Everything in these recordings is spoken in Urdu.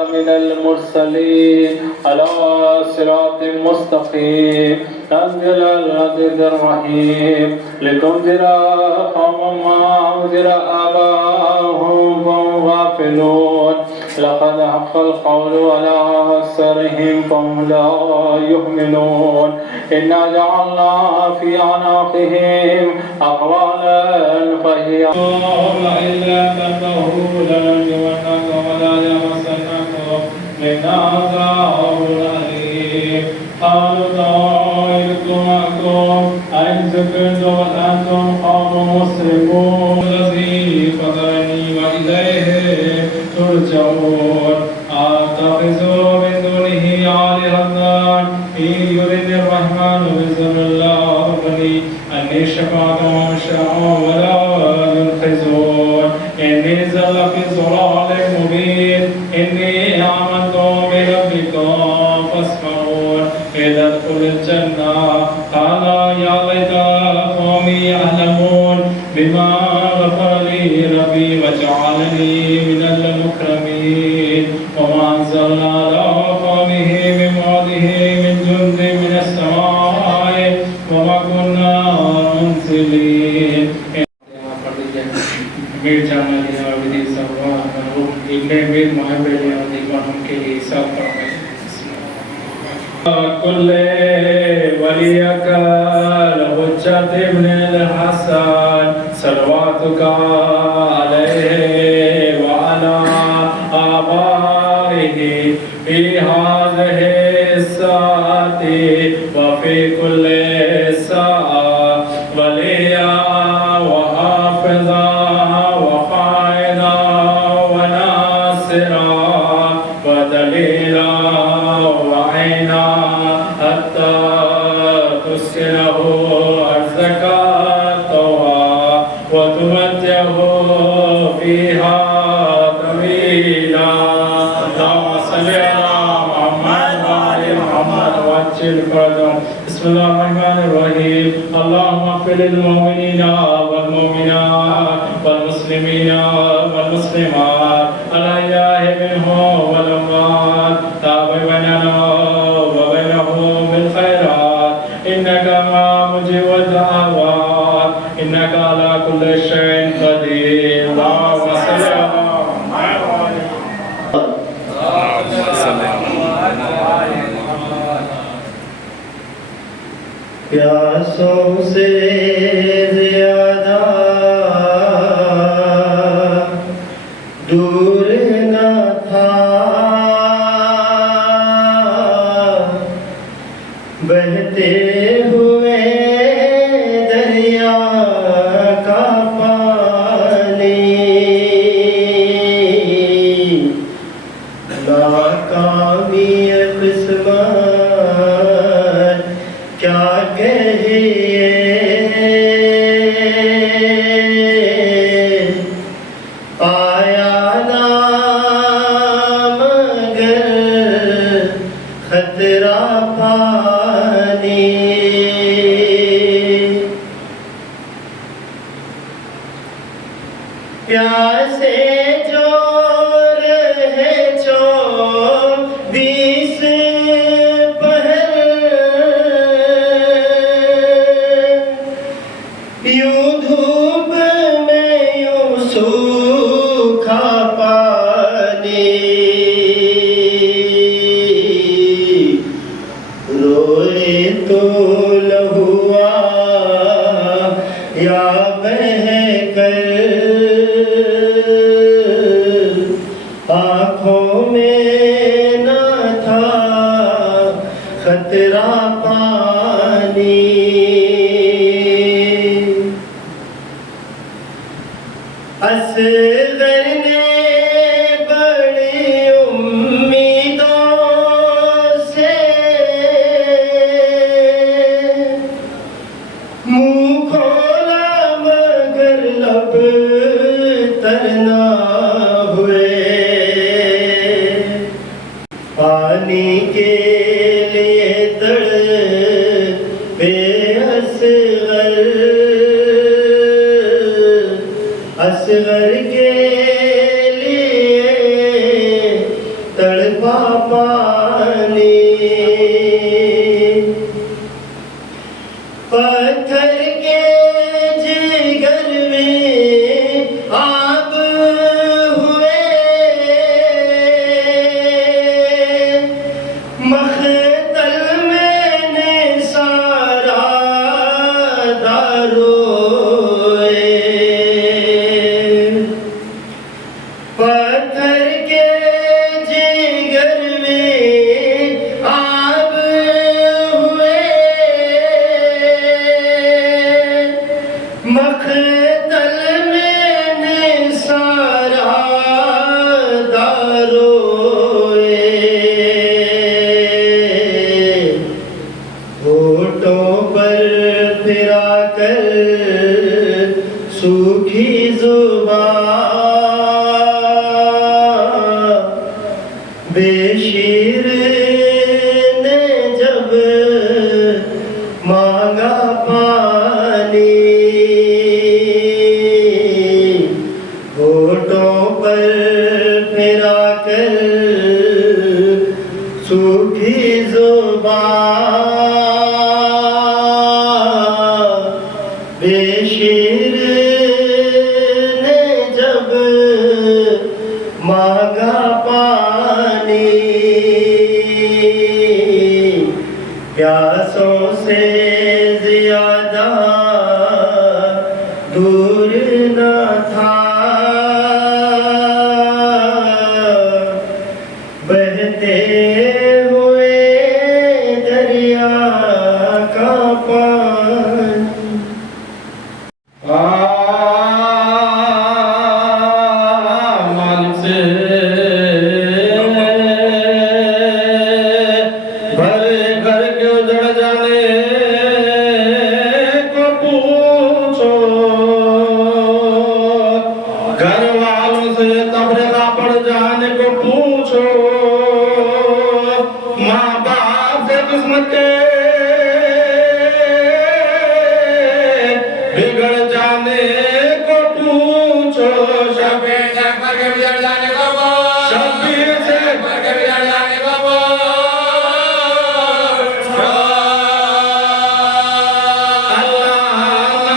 من المرسلين على صراط مستقيم تنزل العزيز الرحيم لتنذر قوما ما أنذر آباؤهم فهم غافلون لقد حق القول على أكثرهم فهم لا يؤمنون إنا جعلنا في أعناقهم أغلالا فهي إلا تنتهوا لنرجمنكم ولا يمسنكم منا عذاب أليم قالوا طائركم معكم أئن ذكرتم وأنتم قوم مسرفون الذي فطرني وإليه ترجعون أتخذوا من دونه آلهة إن يردني الرحمن بضر لا أغني عني شفاعتهم شيئا ولا ينقذون إني ذل في ضلال مبين إني آمنت بربكم فاسمعون إذا ادخل الجنة قال يا ليت قومي يعلمون بما غفر لي ربي وجعلني من المكرمين وما أنزلنا على قومه من بعده من جند من السماء وما كنا منزلين میر جامع دیا ودی سوا ابن میر محب لیا دیوان ہم کے لیے سب فرمائے کل ولیک الحجت ابن الحسن صلواتک علیہ وعلا آبائه فی هذه الساعة وفی کل ساعة ولیا وحافظا وقائدا وناصرا ودلیلا وعینا حتی تسکنه ارضک طوعا وتمتعه فيها طويلا اللهم صل على محمد وعلى محمد وعجل فرجهم بسم الله الرحمن الرحيم اللهم اغفر للمؤمنين والمؤمنات والمسلمين والمسلمات الأحياء منهم والأموات تاب بيننا وبينهم بالخيرات إنك مع مجيب الدعوات إنك على كل شيء قدير اللهم صل على پیاسوں سے زیادہ دور نہ تھا بہتے ہوئے دریا کا پانی ناکامی قسمت کیا کہیے آیا نا مگر خطرہ پانی پیاسے جو رہے 24 یوں دھوپ میں یوں سوکھا پانی روئے تو لہوا یا بہہ کر آنکھوں میں نہ تھا خطرہ پانی اصغر نے بڑی امیدوں سے منہ کھولا مگر لب تر نہ ہوئے پانی کے لیے تڑپے پانی پتھر کے جگر میں آب ہوئے مختل میں نثارا داروئے پتھر کے جگر میں آب ہوئے مختل میں نثارا داروئے ہونٹوں پر پھرا کر سوکھی زبان بے شیر نے جب مانگا پانی ہونٹوں پر پھرا کر سوکھی زبان بے شیر نے جب مانگا پانی پیاسوں سے زیادہ دور نہ تھا بہتے ہوئے دریا کا پانی مالک سے بھرے گھر کے اجڑ جانے کو پوچھو گھر والوں سے تفرقہ پڑ جانے کو پوچھو ماں باپ سے قسمت کے بگڑ جانے کو پوچھو شبیر سے مر کے بگڑ جانے کو پوچھو شبیر سے مر کے بگڑ جانے کو پوچھو اللہ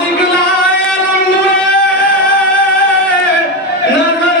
دکھلائے رنگ نظر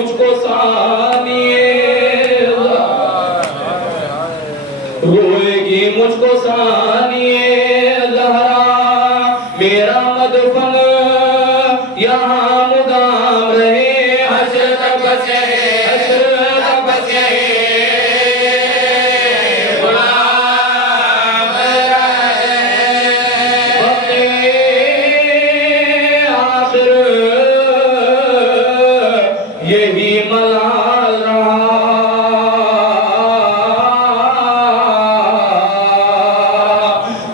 مجھ کو ثانیے روئے گی مجھ کو ثانیے زہرا میرا مدفن یہاں مدام رہے حشر تک بس یہی حشر تک بس یہی غلام رہے وقت آخر یہی ملال رہا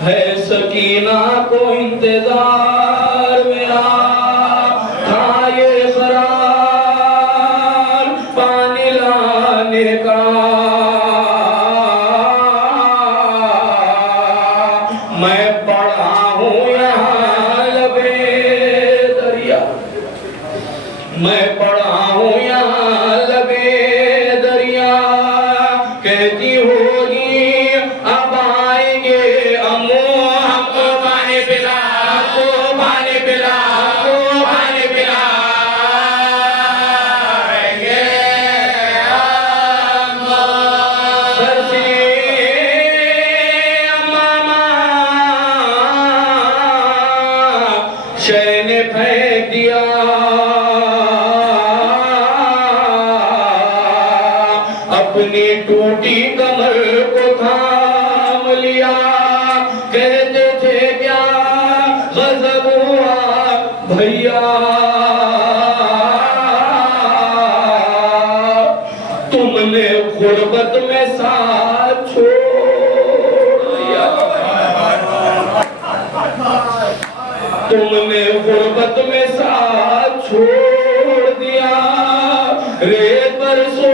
ہے سکینہ کو انتظار میرا تھا یہ قرار پانی لانے کا میں پڑا ہوں یہاں لبے دریا میں پڑا ہوں یہاں لبے دریا کہتی ہوگی اب آئیں گے امو ہم کو پانی پلا ہم کو پانی پلا ہم کو پانی پلا آئیں گے امو سرسی ماما شے نے پھینک دیا اپنی ٹوٹی کمر کو تھام لیا کہتے تھے کیا غضب ہوا بھیا تم نے غربت میں ساتھ چھوڑ دیا تم نے غربت میں ساتھ چھوڑ دیا ریت پر سو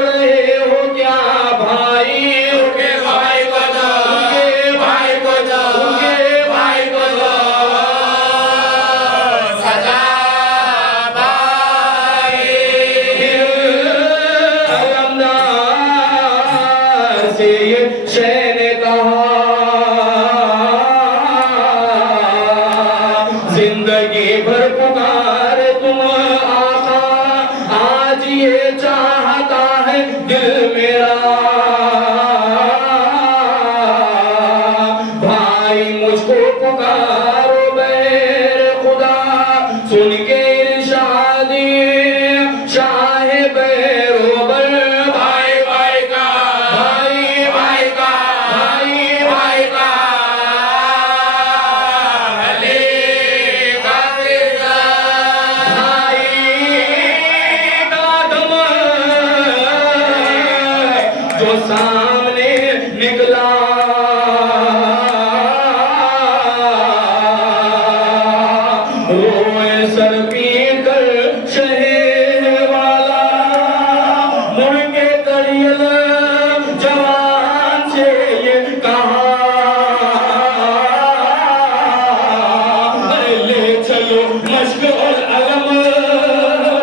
رہے ہو کیا بھائی ان کے بھائی کو دو ان کے بھائی کو دو ان کے بھائی کو دو سجا بھائی علمدار سے یہ شے نے کہا زندگی بھر پکار تم آقا آج یہ چاہتا ہے دل میرا بھائی مجھ کو پکارو بیر خدا سن کے ارشادی شاہ بیروبر بھائی بھائی کا بھائی بھائی کا بھائی بھائی کا جو سامنے نکلا روئے سر پیر کر شہر والا مڑ کے کڑیل جوان سے یہ کہا لے چلو مشق اور علم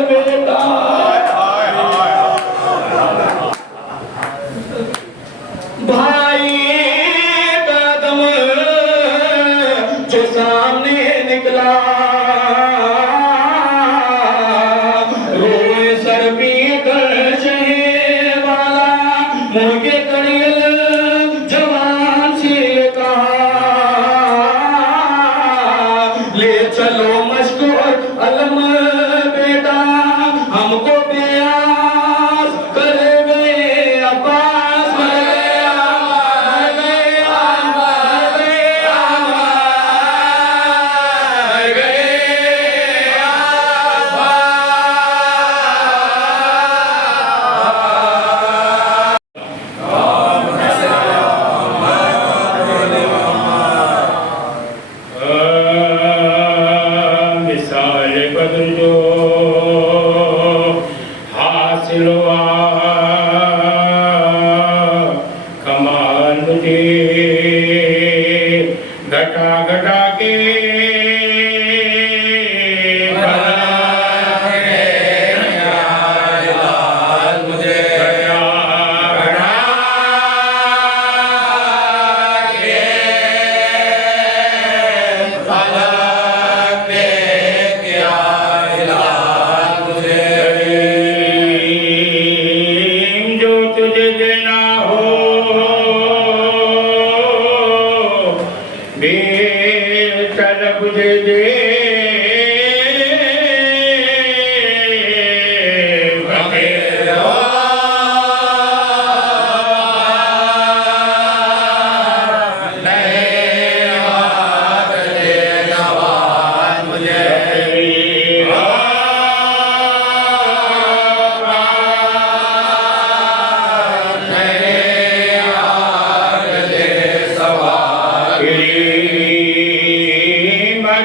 بیٹا بھائی قدم جو سامنے نکلا روئے سر پی کر شہر والا منہ کے کڑیل جوان سے کہا لے چلو مشق اور علم بیٹا ہم کو بیاس کر گئے عباس مثال بدر جو حاصل ہوا کمال مجھے گھٹا گھٹا کے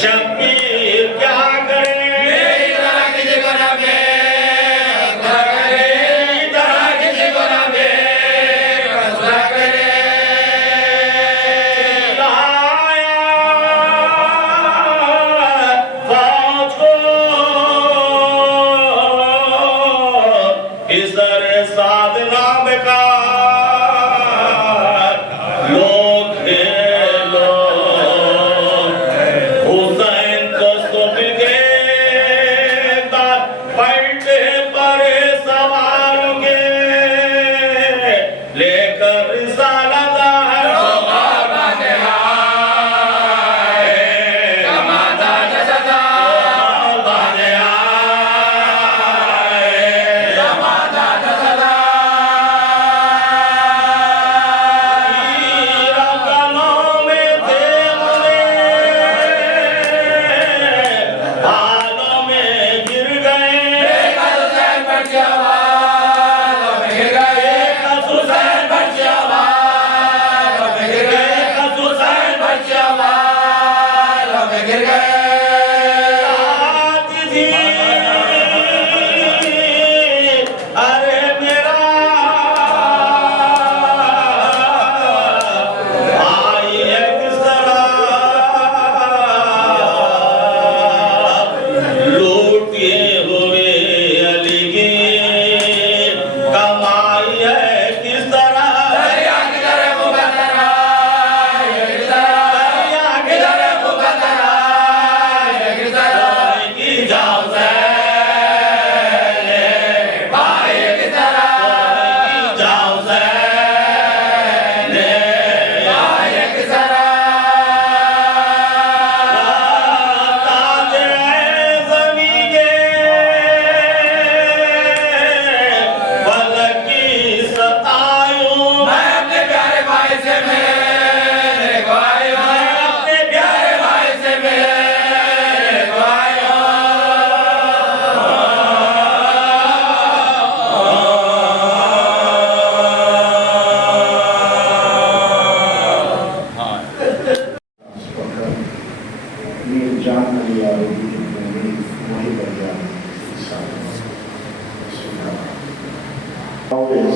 شبیر کیا کرے میری طرح کسی کو نہ بے کرے میری طرح کسی کو نہ بے کرے فوج کو اسر ساد نام کا لوگ کھیلو حسین کو سن کے پلٹے پر سوار کے لے کر رسالہ دار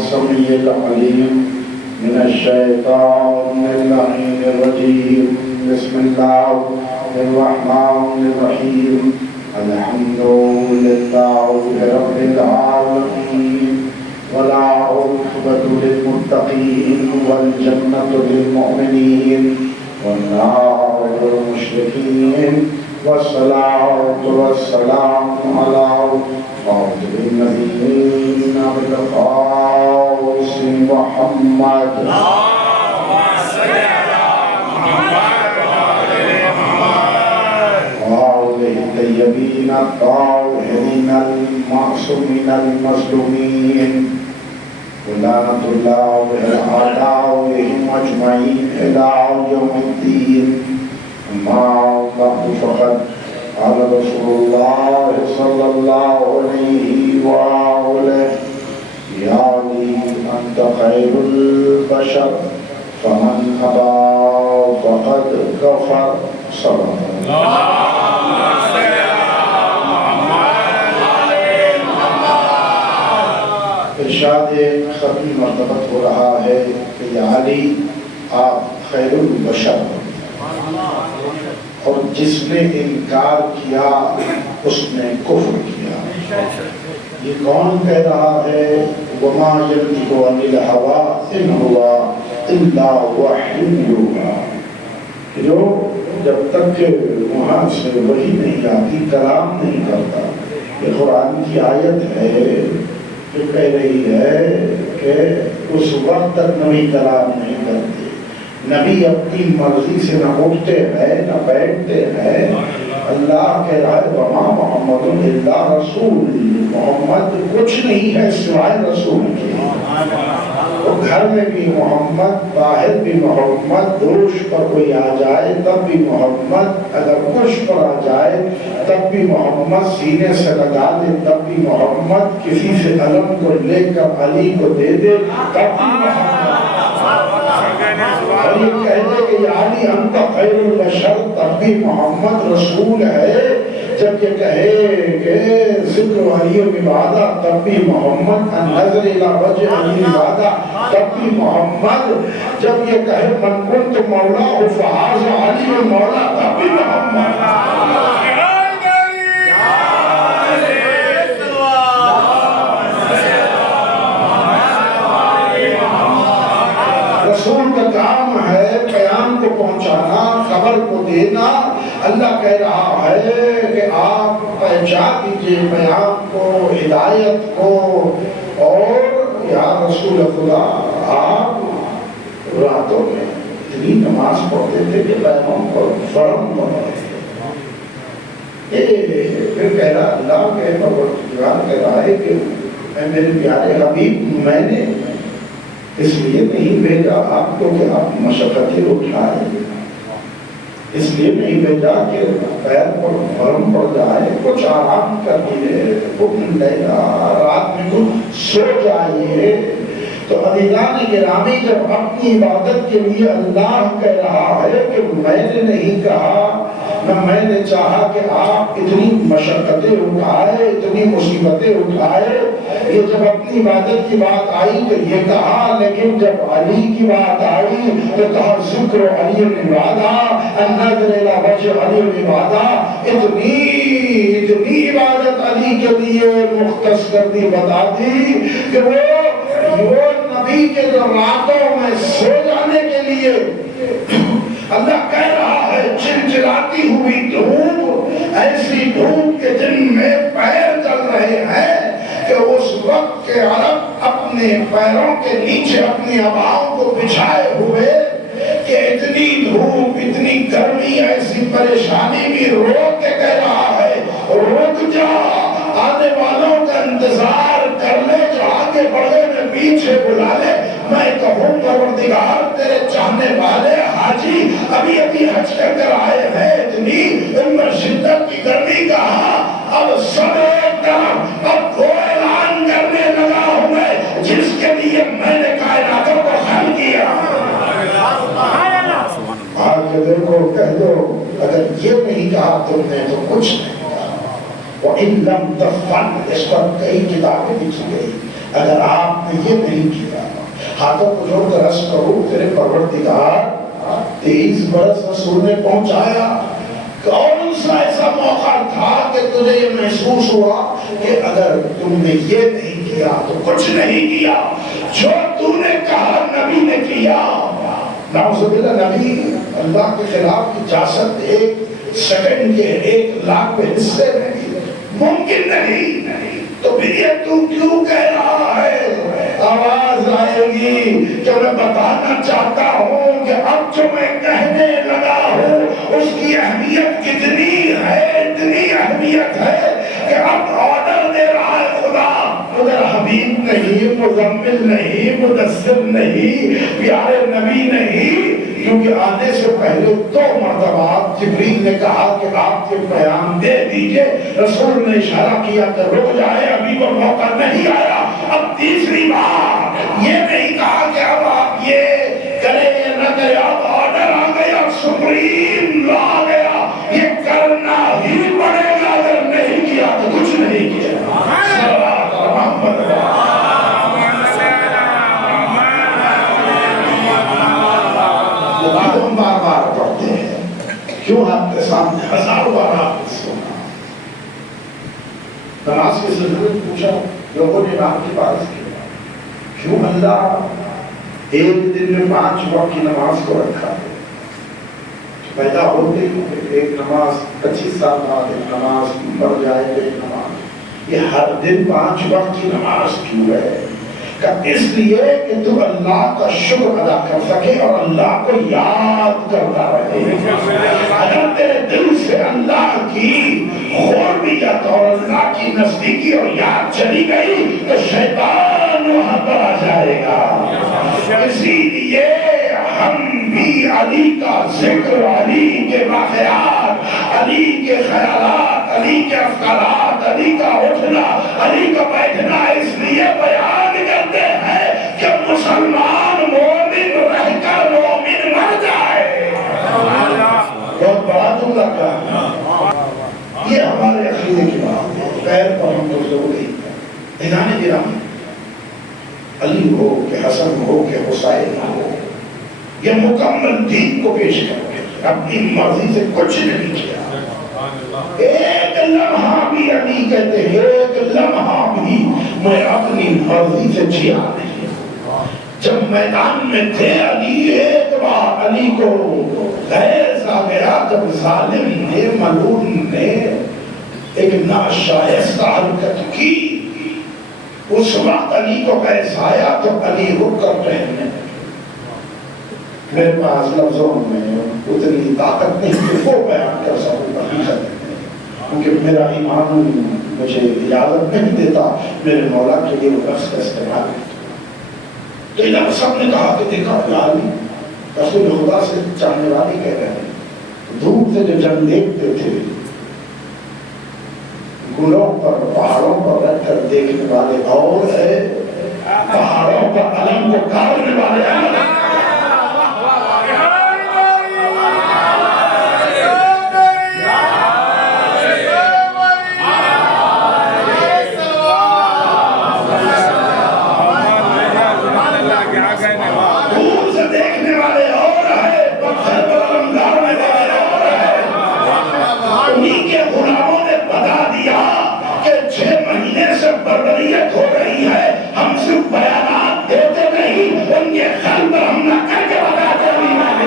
السميع العليم من الشيطان اللعين الرجيم بسم الله الرحمن الرحيم الحمد لله رب العالمين والعاقبة للمتقين والجنة للمؤمنين والنار للمشركين والصلاة والسلام على خاتم النبيين بالقاس محمد وآله الطيبين الطاهرين المعصومين المظلومين ولعنة الله عليهم أجمعين إلى يوم الدين. أما بعد فقد قال رسول الله صلى الله عليه وآله يا علي أنت خير البشر فمن أبى فقد كفر. صلى الله ارشاد خطی مرتبت ہو رہا ہے کہ یا علی آپ خیر البشر، اور جس نے انکار کیا اس نے کفر کیا. یہ کون کہہ رہا ہے؟ وما ينطق عن الهوى ان هو الا وحی یوحی. جو جب تک وہاں سے وحی نہیں آتی کلام نہیں کرتا. یہ قرآن کی آیت ہے جو کہہ رہی ہے کہ اس وقت تک نبی کلام نہیں کرتے. نبی اپنی مرضی سے نہ اٹھتے ہیں نہ بیٹھتے ہیں. اللہ کہہ رہا ہے وما محمد الا رسول، محمد کچھ نہیں ہے سوائے رسول کے. تو گھر میں بھی محمد، باہر بھی محمد، دوش پر کوئی آ جائے تب بھی محمد، اگر کش پر آ جائے تب بھی محمد، سینے سے لگا دے تب بھی محمد، کسی سے علم کو لے کر علی کو دے دے تب بھی محمد. اور یہ کہتے کہ یہ علی انت خیر البشر، تب بھی محمد رسول ہے. جب یہ کہے کہ ذکر علی عبادہ، تب بھی محمد. النظر الی وجہ علی عبادہ، تب بھی محمد. جب یہ کہے من کنت مولا فہذا علی مولا، تب بھی محمد. رسول کا کام ہے پیام کو پہنچانا، خبر کو دینا. اللہ کہہ رہا ہے کہ آپ پہنچا دیجئے پیام کو، ہدایت کو. اور یا رسول خدا، آپ راتوں میں اتنی نماز پڑھتے تھے کہ پیغام کو فرم بنا تھے. پھر کہہ رہا اللہ کے پروردگار کہہ رہا ہے کہ اے میرے پیارے حبیب، میں نے اس لیے نہیں بھیجا آپ کو کہ آپ مشقتیں اٹھائیں، اس لیے نہیں بھیجا کہ پیر پر بھرم پڑ جائے، کچھ آرام کریے، رات میں کچھ سو جائیے. تو عزیزان گرامی، جب اپنی عبادت کے لیے اللہ کہہ رہا ہے کہ میں نے نہیں کہا، نہ میں نے چاہا کہ آپ اتنی مشقتیں اٹھائے، اتنی مصیبتیں اٹھائے. یہ جب اپنی عبادت کی بات آئی تو یہ کہا، لیکن جب علی کی بات آئی تو کہا ذکر علی العبادہ، النظر الی وجہ علی العبادہ. اتنی عبادت علی کے لیے مختص کر دی، بتا دی کہ وہ نبی کے جو راتوں میں سو جانے کے لیے اللہ کہہ رہا ہے چلچلاتی ہوئی دھوپ، ایسی دھوپ کے دن میں پیر چل رہے ہیں کہ اس وقت کے عرب اپنے پیروں کے نیچے اپنی اباؤں کو بچھائے ہوئے کہ اتنی دھوپ، اتنی گرمی، ایسی پریشانی بھی روک کے کہہ رہا ہے رک جا، آنے والوں کا انتظار کر لے، جو آگے بڑھے میں پیچھے بلا لے. میں کہوں پروردگار تیرے چاہنے والے حاجی ابھی ابھی حج کر آئے ہیں، اتنی ان میں شدت کی گرمی کہاں، اب سب ایک طرف اب وہ اعلان کرنے لگا ہوں میں جس کے لیے میں نے کائناتوں کو خلق کیا. آج دیکھو کہہ دو اگر یہ نہیں کہا تم نے تو کچھ نہیں کہا. وَإِن لَمْ تَفْعَلْ، اس پر کئی کتابیں لکھی گئی. اگر آپ نے یہ نہیں کیا، ہاتھوں کو جوڑ کر عرض کرو تیرے پروردگار 23 برس رسول نے پہنچایا، کون سا ایسا موقع تھا کہ تجھے یہ محسوس ہوا کہ اگر تم نے یہ نہیں کیا تو کچھ نہیں کیا؟ جو تو نے کہا نبی نے کیا. نعوذ باللہ، نبی اللہ کے خلاف کی جاسد ایک سیکنڈ کے 1 لاکھ حصے میں ممکن نہیں. تو پھر یہ تو کیوں کہہ رہا ہے؟ آواز آئے گی کہ میں بتانا چاہتا ہوں کہ اب جو میں کہنے لگا ہوں اس کی اہمیت کتنی ہے، اتنی اہمیت ہے کہ اب آرڈر دے رہا ہے خدا. ادھر حبیب نہیں، مزمل نہیں، مدثر نہیں، پیارے نبی نہیں، کیونکہ آنے سے پہلے 2 مرتبہ جبریل نے کہا کہ آپ کے پیام دے دیجئے. رسول نے اشارہ کیا کہ رک جائے، ابھی وہ موقع نہیں آیا. اب تیسری بار یہ نہیں کہا کہ اب آپ یہ کریں یا نہ کریں، اب آرڈر آ گیا، سپریم لا آ گیا، یہ کرنا ہی پڑے گا، اگر نہیں کیا تو کچھ نہیں کیا. ہم بار بار پڑھتے ہیں، کیوں آپ کے سامنے ہزاروں بار آپ نے سنا. نماز کے سلسلے میں پوچھا لوگوں نے آپ کی بات کیا، کیوں اللہ ایک دن میں 5 وقت کی نماز کو رکھا ہے؟ پیدا ہوتے ہی ایک نماز، 25 سال بعد ایک نماز، مر جائے تو ایک نماز، یہ ہر دن 5 وقت کی نماز کیوں ہے؟ کہ اس لیے کہ تو اللہ کا شکر ادا کر سکے اور اللہ کو یاد کرتا رہے. اگر تیرے دل سے اللہ کی قربیت اور اللہ کی نزدیکی اور یاد چلی گئی تو شیطان وہاں پر آ جائے گا. اسی لیے ہم بھی علی کا ذکر، علی کے واقعات، علی کے خیالات، علی کے افکارات، علی کا اٹھنا، علی کا بیٹھنا اس لیے بیان کرتے ہیں کہ مسلمان مومن رہ کر مومن مر جائے. بڑا جملہ کیا ہے؟ یہ ہمارے عقیدے کی بات ہے، غیر پر ہم کو ضرور نہیں ہے۔ اذان گرامی، علی ہو کہ حسن ہو کہ حسین ہو، یہ مکمل دین کو پیش کر کے اپنی مرضی سے کچھ نہیں کیا۔ ایک لمحہ بھی علی کہتے ہیں، ایک لمحہ بھی میں اپنی مرضی سے جیا نہیں۔ جب میدان میں تھے علی، ایک بار علی کو غیظ آ گیا جب ظالم نے، ملعون نے ایک ناشائستہ حرکت کی، اس وقت علی کو غیظ آیا تو علی رک کر کہنے، میرے پاس لفظوں میں اتنی طاقت نہیں کہ وہ بیان کر سکوں حقیقت، کیونکہ میرا ایمان مجھے اجازت نہیں دیتا میرے مولا کے لیے وہ لفظ کا استعمال ہے۔ تو انہوں سب نے کہا کہ دیکھا علی رسول خدا سے چاہنے والے کہہ رہے ہیں، دور سے جو جنگ دیکھتے تھے، گلوں پر پہاڑوں پر رکھ کر دیکھنے والے اور ہے، پہاڑوں پر علم کو کاٹنے والے ہیں۔ بربریت ہو رہی ہے، ہم صرف بیانات دیتے نہیں، ان کے قلب ہم نہ کر کے بتاتے نہیں مانے۔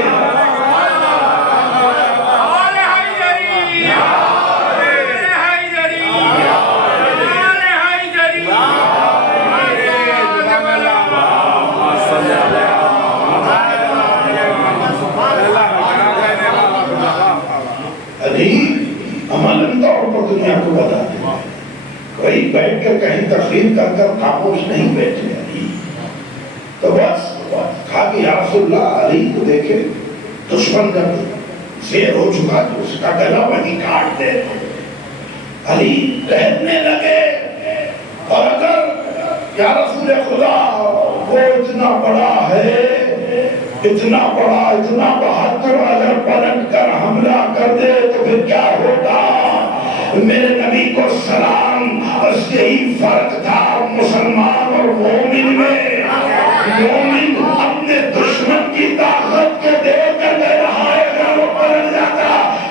علی عملاً طور پر دنیا کو بتا دیں، کوئی بیٹھ کر کہیں تقریر کر کر خاموش نہیں بیٹھے علی، تو بس کہا کہ یا رسول اللہ علی کو دیکھے دشمن جب زیر ہو چکا تو اس کا گلا وہیں کاٹ دے۔ علی کہنے لگے، اور اگر یا رسول خدا وہ اتنا بڑا ہے، اتنا بڑا، اتنا بہادر، اگر پلٹ کر حملہ کر دے تو پھر کیا ہوگا؟ میرے نبی کو سلام، بس یہی فرق تھا مسلمان اور مومن میں۔ مومن اپنے دشمن کی طاقت کو دیکھ کر کہہ رہا ہے اگر وہ پلٹ جاتا،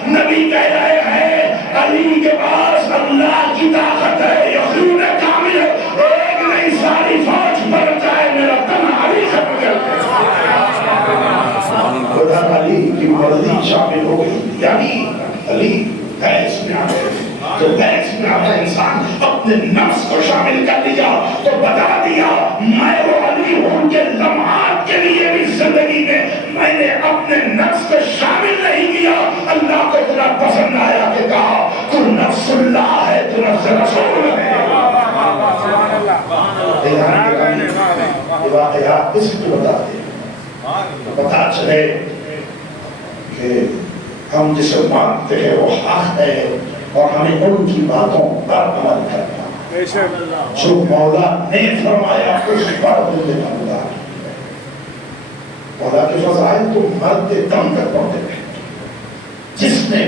نبی کہہ رہے ہیں علی کے پاس اللہ کی طاقت ہے، یقین کامل ہے، ایک نہیں ساری فوج پلٹ جائے میرا تن علی ختم کر دے۔ خدا علی کی مرضی شامل ہو گئی، یعنی علی بحث میں آ گئے۔ تو بحث میں آتا انسان اپنے نفس کو شامل کر لیا تو بتا دیا میں وہ علی ہوں کہ لمحات کے لیے بھی زندگی میں نے اپنے نفس کو شامل نہیں کیا۔ اللہ کو اتنا پسند آیا کہ کہا تو نفس اللہ ہے، تو نفس رسول ہے۔ واقعات اس کو بتا دیں، پتا چلے کہ ہم جسے مانتے ہیں وہ حق ہے اور ہمیں ان کی باتوں پر عمل کرنا، جو مولا نے فرمایا اس پر دل مولا مولا کے فضائل تو مرتے دم تک پڑھتے رہے۔ جس نے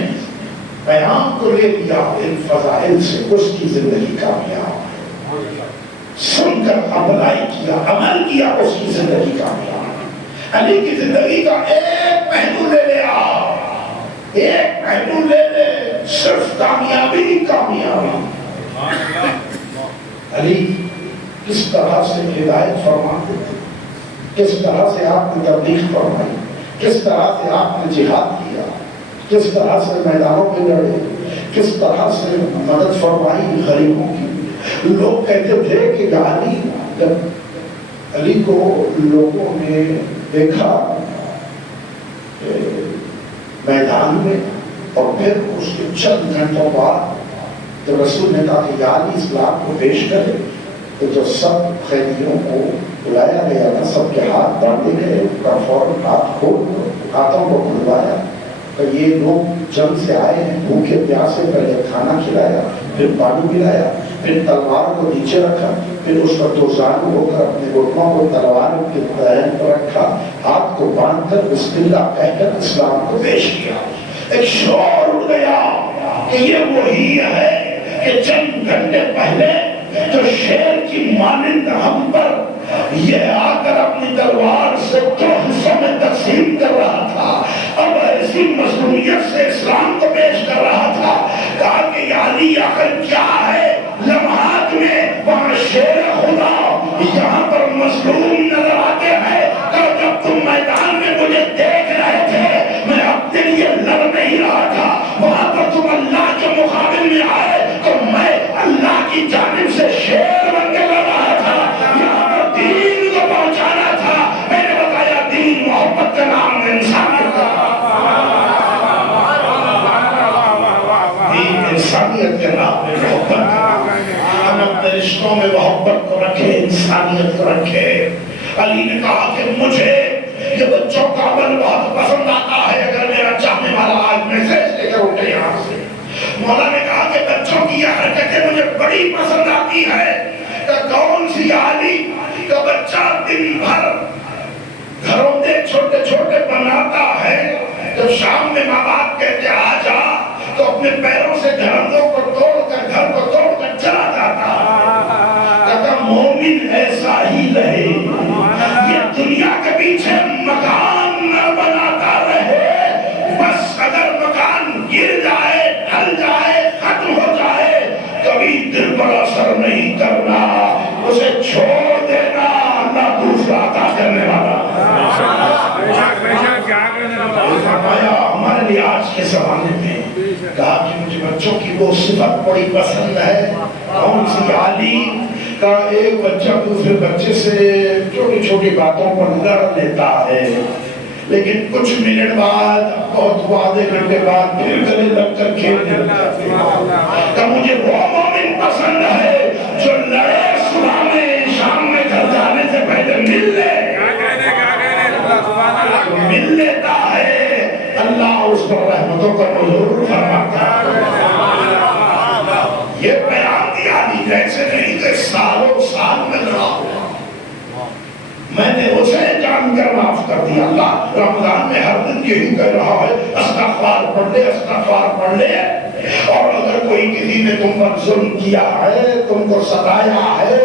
بیان کو لے لیا ان فضائل سے اس کی زندگی کامیاب ہے، سن کر اپلائی کیا، عمل کیا، اس کی زندگی کامیاب ہے۔ علی کی زندگی کا ایک پہلو لے لیا، ایک پہلو لے لے، صرف کامیابی کامیابی۔ علی کس طرح سے ہدایت فرماتے تھے، کس طرح سے آپ نے تبلیغ فرمائی، کس طرح سے آپ نے جہاد کیا، کس طرح سے میدانوں پہ لڑے، کس طرح سے مدد فرمائی غریبوں کی۔ لوگ کہتے تھے کہ علی، جب علی کو لوگوں نے دیکھا میدان میں اور پھر اس کے چند گھنٹوں بعد جب رسول نے کہا کہ یا علی اسلام کو پیش کرے، تو جو سب قیدیوں کو بلایا گیا تھا سب کے ہاتھ باندھے گئے، ان کا فوراً ہاتھوں کو کھلوایا کہ یہ لوگ جنگ سے آئے ہیں، بھوکے پیاسے، پہلے کھانا کھلایا، پھر پانی پلایا، پھر تلوار کو نیچے رکھا، پھر اس پر دوزانو ہو کر اپنے گھٹنوں کو تلوار کے دہن پر رکھا، ہاتھ کو باندھ کر بسم اللہ کہہ کر اسلام کو پیش کیا۔ ایک شور اٹھ گیا کہ یہ وہی ہے کہ چند گھنٹے پہلے جو شیر کی مانند ہم پر یہ آ کر اپنی تلوار سے دو حصوں میں تقسیم کر رہا تھا، اب ایسی مظلومیت سے اسلام کو پیش کر رہا تھا۔ کہا کہ یا علی آخر کیا ہے لمحات میں وہاں شیر خدا یہاں پر مظلوم نظر آتے ہیں، اور جب تم میدان میں مجھے دیکھ رہے تھے میں اپنے لیے لڑ نہیں رہا تھا، وہاں پر تم اللہ کے مقابل میں آئے تو میں اللہ کی جانب سے شیر بن کے لڑ رہا تھا، یہاں پر دین کو پہنچانا تھا۔ میں نے بتایا دین محبت کا نام ہے، انسانیت کا دین انسانیت کے نام ہے، محبت کا۔ ہم اپنے رشتوں میں محبت کو رکھے، انسانیت کو رکھے۔ علی نے کہا کہ مجھے یہ بچوں کا عمل بہت پسند آتا ہے، اگر میرا چاہنے والا آج میسج لے کر اٹھے یہاں سے۔ مولا نے کہا کہ بچوں کی یہ حرکتیں مجھے بڑی پسند آتی ہے، کہ کون سی علی کا بچہ دن بھر گھروں کے چھوٹے چھوٹے بناتا ہے، جب شام میں ماں باپ کہتے آ جا تو اپنے پیروں سے گھروں کو توڑ کر گھر کو توڑ کر چلا جاتا۔ کہتا مومن ایسا ہی رہے، یہ دنیا کے پیچھے مکان نہ بناتا رہے، بس اگر مکان گر جائے ڈھل جائے ختم ہو جائے کبھی دل پر اثر نہیں کرنا، اسے چھوڑ دینا، اللہ دوسرا عطا کرنے والا۔ فرمایا ہمارے لیے آج کے زمانے میں، کہا کہ مجھے بچوں کی وہ صفت بڑی پسند ہے، کون سی علی کا ایک بچہ دوسرے بچے سے چھوٹی چھوٹی باتوں پر لڑ لیتا ہے، لیکن کچھ منٹ بعد بہت آدھے گھنٹے بعد پھر گلے لگ کر کھیلنے لگتے ہیں۔ کہ مجھے وہ مومن پسند ہے جو لڑے صبح میں شام میں گھر جانے سے پہلے مل لے، مل لیتا ہے، اللہ اس پر رحمتوں کا نزول فرماتا ہے۔ یہ بیان دیا علی جیسے نہیں کہ سالوں سال میں لڑا ہوا، میں نے اسے جان کر معاف کر دیا۔ اللہ رمضان میں ہر دن یہی کہہ رہا ہے استغفار پڑھ لے، استغفار پڑھ لے، اور اگر کوئی کسی نے تم پر ظلم کیا ہے، تم کو ستایا ہے،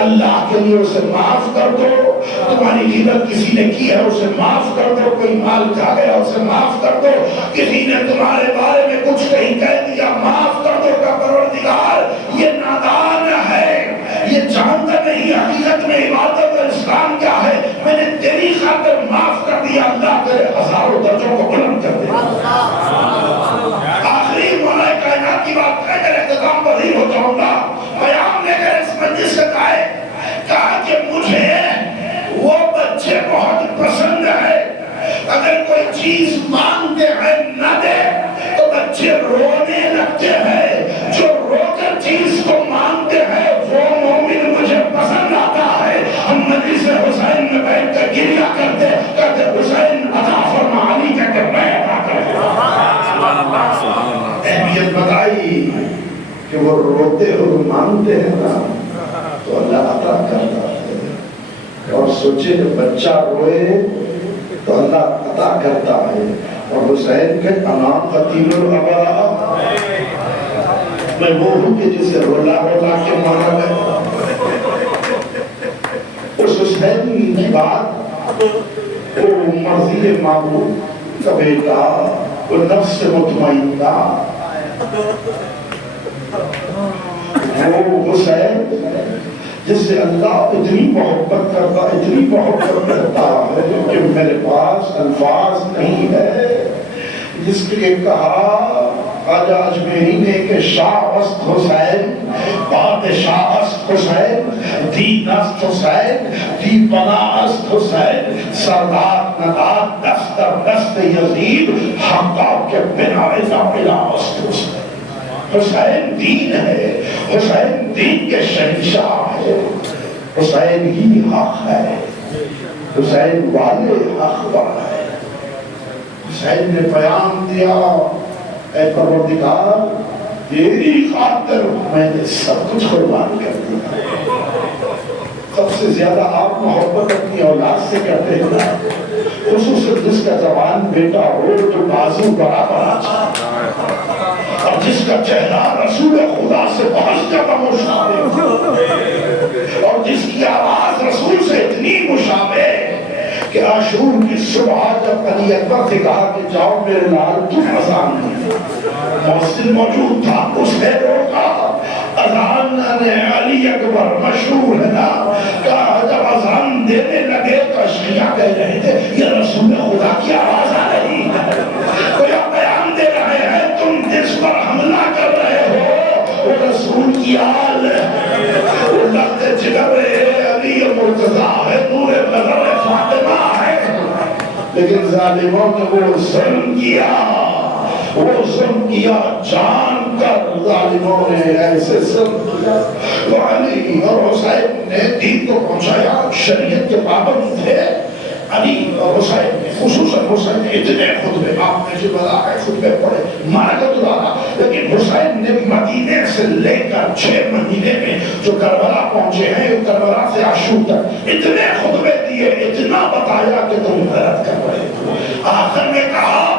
اللہ کے لیے اسے معاف کر دو۔ تمہاری غیبت کسی نے کی ہے اسے معاف کر دو، کوئی مال کھا گیا اسے معاف کر دو، کسی نے تمہارے بارے میں کچھ کہیں کہہ دیا معاف کر دو۔ کا پروردگار یہ نادان ہے، یہ جانتا نہیں حقیقت میں عبادت اور اسلام کیا ہے، میں نے تیری خاطر معاف کر دیا، اللہ تیرے ہزاروں درجوں کو بلند کر دے۔ آخری مولا کائنات کی بات کہہ کر اختتام پذیر ہو جاؤں گا۔ پیام لے کر اس مجلس سے کہا کہ مجھے وہ بچے بہت پسند ہے، اگر کوئی چیز مانگتے ہیں نہ دے تو بچے رونے لگتے ہیں، جو رو کر چیز کو مانگتے ہیں وہ مومن مجھے پسند آتا ہے۔ ہم مجلس حسین میں بیٹھ کر گریہ کرتے کہتے حسین عطا فرما، علی کہتے میں عطا کرتا۔ اہمیت بتائی کہ وہ روتے ہو مانگتے ہیں نا تو اللہ عطا کرتا ہے، اور سوچے جب بچہ روئے تو اللہ عطا کرتا ہے۔ اور حسین کے انام قتیل الابا، میں وہ ہوں کہ جسے رولا رولا کے مارا گیا۔ اس حسین کی بات وہ مرضی معبود کا بیٹا، وہ نفس مطمئنہ، وہ حسین جس سے اللہ اتنی محبت کرتا، اتنی محبت کرتا ہے کہ میرے پاس الفاظ نہیں ہے، جس کے کہا خواجہ اجمیری نے کہ شاہ است حسین، بادشاہ است حسین، دین است حسین، دی پناہ است حسین، سردار نداد دست در دست یزید، حقا کے بنا ازا بلا است حسین۔ حسین دین ہے، حسین دین کے شہنشاہ ہے، حسین ہی حق ہے، حسین والے حق پر ہے۔ حسین نے پیام دیا اے پروردگار تیری خاطر میں نے سب کچھ قربان کر دیا۔ سب سے زیادہ آپ محبت اپنی اولاد سے کرتے ہیں، خصوصاً جس کا جوان بیٹا ہو جو بازو بڑا بڑا چاہے اور جس کا چہرہ رسول خدا سے بہت زیادہ مشابہ ہو اور جس کی آواز رسول سے اتنی مشابہ کہ عاشور کی صبح جب علی اکبر سے کہا کہ جاؤ میرے نال تم اذان دیں، محسن موجود تھا، اس نے روکا۔ اذان نے علی اکبر مشہور ہے نا، کہا جب اذان دینے لگے تو شیعہ کہہ رہے تھے یہ رسول خدا کی آواز آ رہی ہے، کوئی بیان دے رہے ہیں، تم جس پر حملہ کر رہے ہو وہ رسول کی آل ہے، وہ لگتے جگر علی مرتضیٰ ہے، نور نظر فاطمہ ہے، لیکن ظالموں نے وہ ظلم کیا، وہ ظلم کیا جان کر، ظالموں نے ایسے ظلم کیا۔ وہ علی اور حسین نے دین کو پہنچایا، شریعت کے پابند تھے، علی اور حسین نے، خصوصاً حسین نے اتنے خطبے، آپ نے جو بتایا خطبے پڑھے مارکت والا، لیکن حسین نے مدینے سے لے کر 6 مہینے میں جو کربلا پہنچے ہیں، کربلا سے عاشور تک اتنے خطبے دیے، اتنا بتایا کہ تم غلط کر رہے ہو۔ آخر میں کہا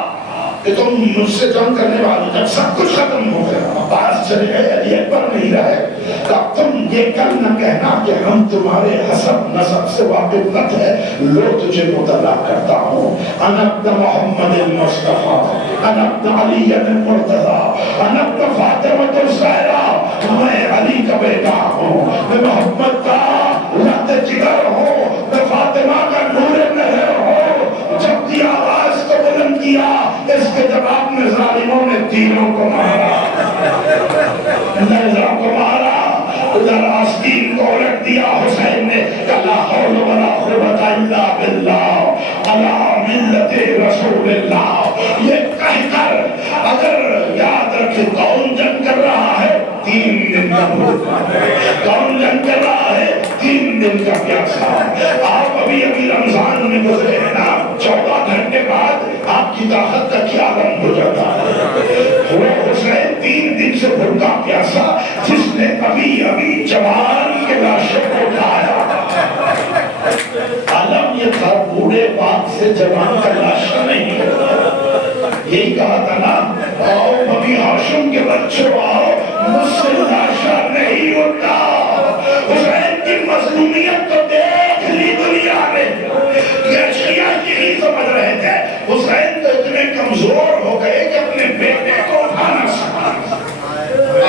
کہ تم مجھ سے جنگ کرنے والے جب سب کچھ ختم ہو گیا، عباس چلے گئے، علی اکبر نہیں رہے، تب تم یہ کل نہ کہنا کہ ہم تمہارے حسب نسب سے واقف نہ تھے، لو تجھے مطلع کرتا ہوں، انا ابن محمد المصطفیٰ، انا ابن علی المرتضیٰ، انا ابن فاطمہ الزہرا، میں علی کا بیٹا ہوں، میں محمد کا لخت جگر ہوں، میں فاطمہ کا نور نہر ہوں۔ جب دی آواز کو بلند کیا، اس کے جواب میں ظالموں نے تینوں کو مارا، نیزہ کو مارا، ادھر آستین کو الٹ دیا۔ حسین نے لا حول ولا قوت الا باللہ علی ملت رسول اللہ، یہ کہہ کر اگر یاد رکھے کون جنگ کر رہا ہے، 3 دن کا بھوکا، کون جنگ کر رہا ہے، 3 دن کا پیاسا۔ آپ ابھی رمضان میں گزرے ہیں نا، 14 گھنٹے بعد آپ کی طاقت کا کیا عالم ہو جاتا ہے۔ وہ حسین 3 دن سے بھوکا پیاسا، جس نے ابھی جوان کے لاشوں کو اٹھایا۔ عالم یہ تھا بوڑھے باپ سے جوان کا لاشا نہیں ہوتا، یہی کہا تھا نا، آؤ بنی ہاشم کے بچوں آؤ، مجھ سے لاشا نہیں ہوتا۔ حسین کی مظلومیت کو دیکھ لی دنیا نے، یہ شیعہ یہی سمجھ رہے تھے حسین تو اتنے کمزور ہو گئے کہ اپنے بیٹے کو اٹھانا سکھا۔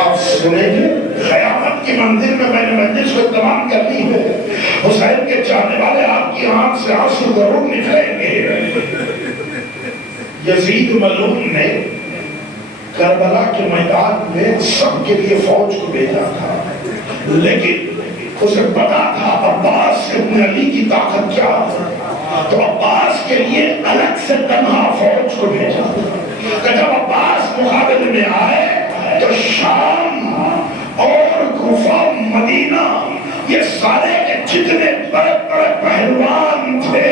آپ سنیں گے قیامت کی منزل میں نے مجلس کو تمام کر لی ہے، حسین کے چاہنے والے آپ کی آنکھ سے آنسو ضرور نکلیں گے۔ یزید ملعون نے کربلا کے میدان میں سب کے لیے فوج کو بھیجا تھا، لیکن اسے پتا تھا عباس ابن علی کی طاقت کیا ہے، تو عباس کے لیے الگ سے تنہا فوج کو بھیجا کہ جب عباس مقابلے میں آئے تو شام اور کوفہ مدینہ یہ سارے کے جتنے بڑے بڑے پہلوان تھے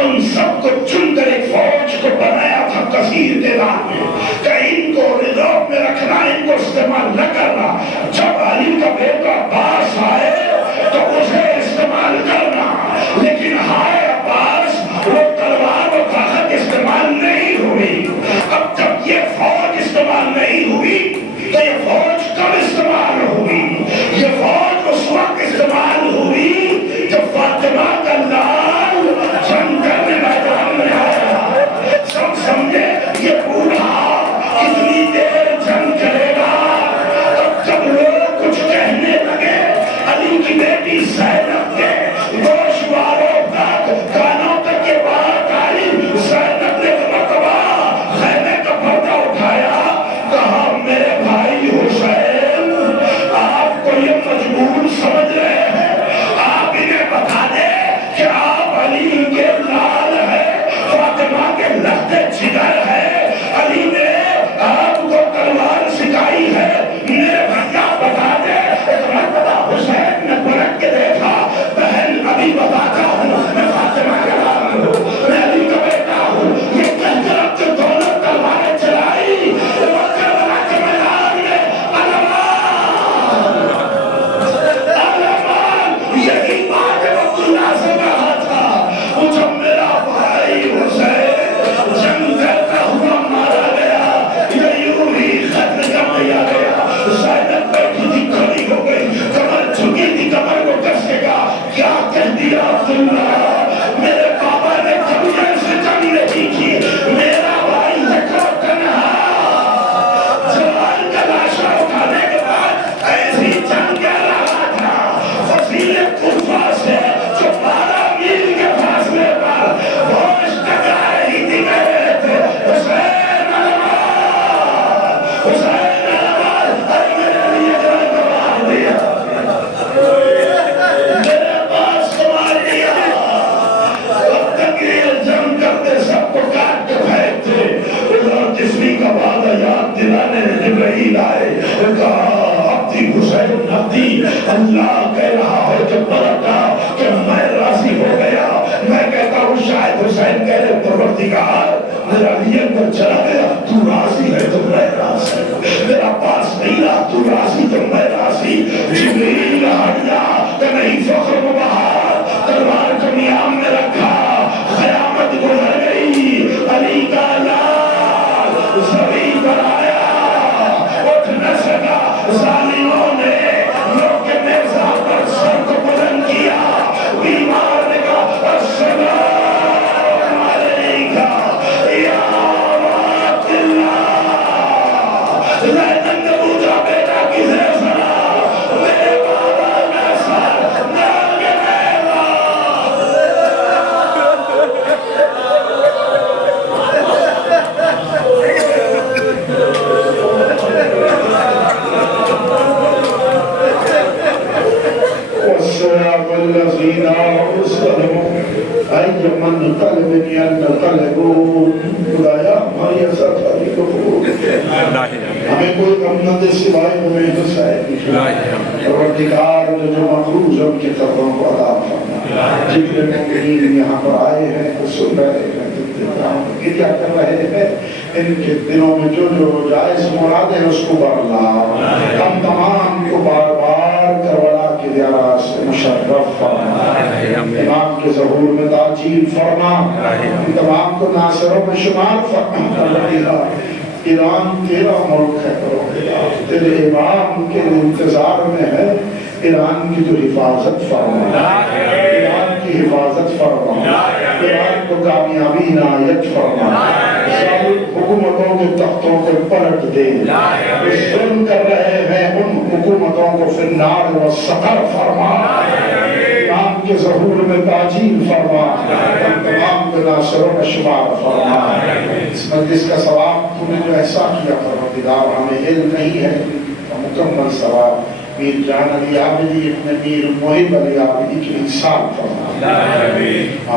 ان سب کو چن کر ایک فوج کو بنایا تھا کثیر تعداد میں کہ ان کو ریزرو میں رکھنا، ان کو استعمال نہ کرنا، جب علی کا بیٹا عباس آئے تو اسے استعمال کرنا، لیکن ہائے عباس وہ تلوار و طاقت استعمال نہیں ہوئی۔ اب جب یہ فوج استعمال نہیں ہوئی تو یہ فوج کب استعمال ہوئی؟ یہ فوج اس وقت استعمال ہوئی جب فاطمہ کا لال جنگ کرنے میدان میں آیا۔ سب سمجھے یہ بوڑھا حسین نے آواز اے میرے لیے جان گوا دیا، میرے پاس سوال دیا، اب تک یہ جنگ کرتے سب کو کاٹ کے پھینکتے، ادھر جسمی کا وعدہ یاد دلانے جبرائیل آئے، کہا عبدی حسین عبدی، اللہ کہہ رہا ہے کہ پلٹا کہ میں راضی ہو گیا، میں کہتا ہوں شاید حسین کہہ رہے پروردگار میرا لیے پر چلا گیا، تو راضی ہے تو میں راضی، میرا پاس نہیں رہا تو راضی تو میں راضی، جبریل ہٹیا کہ نہیں فخر و بہار، تلوار کو نیام میں رکھا، قیامت گزر گئی، علی کا لال زمین پر آیا، اٹھ نہ سکا، ظالموں نے لوگ کے نیزہ پر سر کو بلند کیا، بیمار نے کہا السلام علیکہ یا عبد اللہ، زینب نے پوچھا بیٹا کسے سلام، میرے بابا نے سر نہ گرے گا۔ والصراط الذين أرسلوا أي من قلب ينقلبون خدایا ہماری عزت والی قبول، ہمیں کوئی غم نہ دے سوائے ہمیں حسین، پروردگار جو مقروض ان کے قدروں کو ادا فرما، جتنے مومنین یہاں پر آئے ہیں وہ سن رہے ہیں، گریا کر رہے ہیں، ان کے دنوں میں جو جو جائز مراد ہے اس کو برلا، ہم تمام کو بار بار کربلا کی دیارہ سے مشرف فرما، امام کے ظہور میں تاجیل فرما، ان تمام کو ناصروں میں شمار فرما۔ ایران تیرا ملک ہے، تیرے امام کے انتظار میں ہے، ایران کی تو حفاظت فرما، ایران کی حفاظت فرما، ایران کو کامیابی عنایت فرما، سب حکومتوں کے تختوں کو پلٹ دے، جو ظلم کر رہے ہیں ان حکومتوں کو فی النار و سقر فرما، امام کے ظہور میں تاجیل فرما، ہم تمام کو ناصروں میں شمار فرما۔ اس مجلس کا ثواب تو نے جو ایسا کیا پروردگار، ہمیں علم نہیں ہے مکمل ثواب، میر جان علی عابدی ابن میر محب علی عابدی کی انسان فرما۔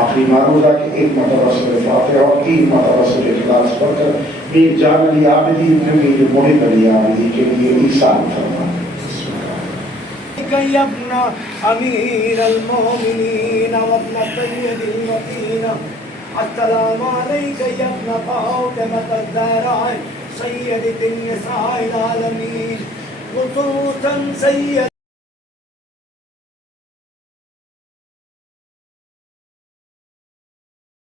آخری معروضہ کے ایک مرتبہ سورہ فاتحہ اور 3 مرتبہ سورہ اخلاص پڑھ کر میر جان علی عابدی ابن میر محب علی عابدی کے لیے انسان فرما۔ يا ابن أمير المؤمنين وابن سيد المدينة، السلام عليك يا ابن فاطمة الزهراء سيدة النساء العالمين، خصوصا سيد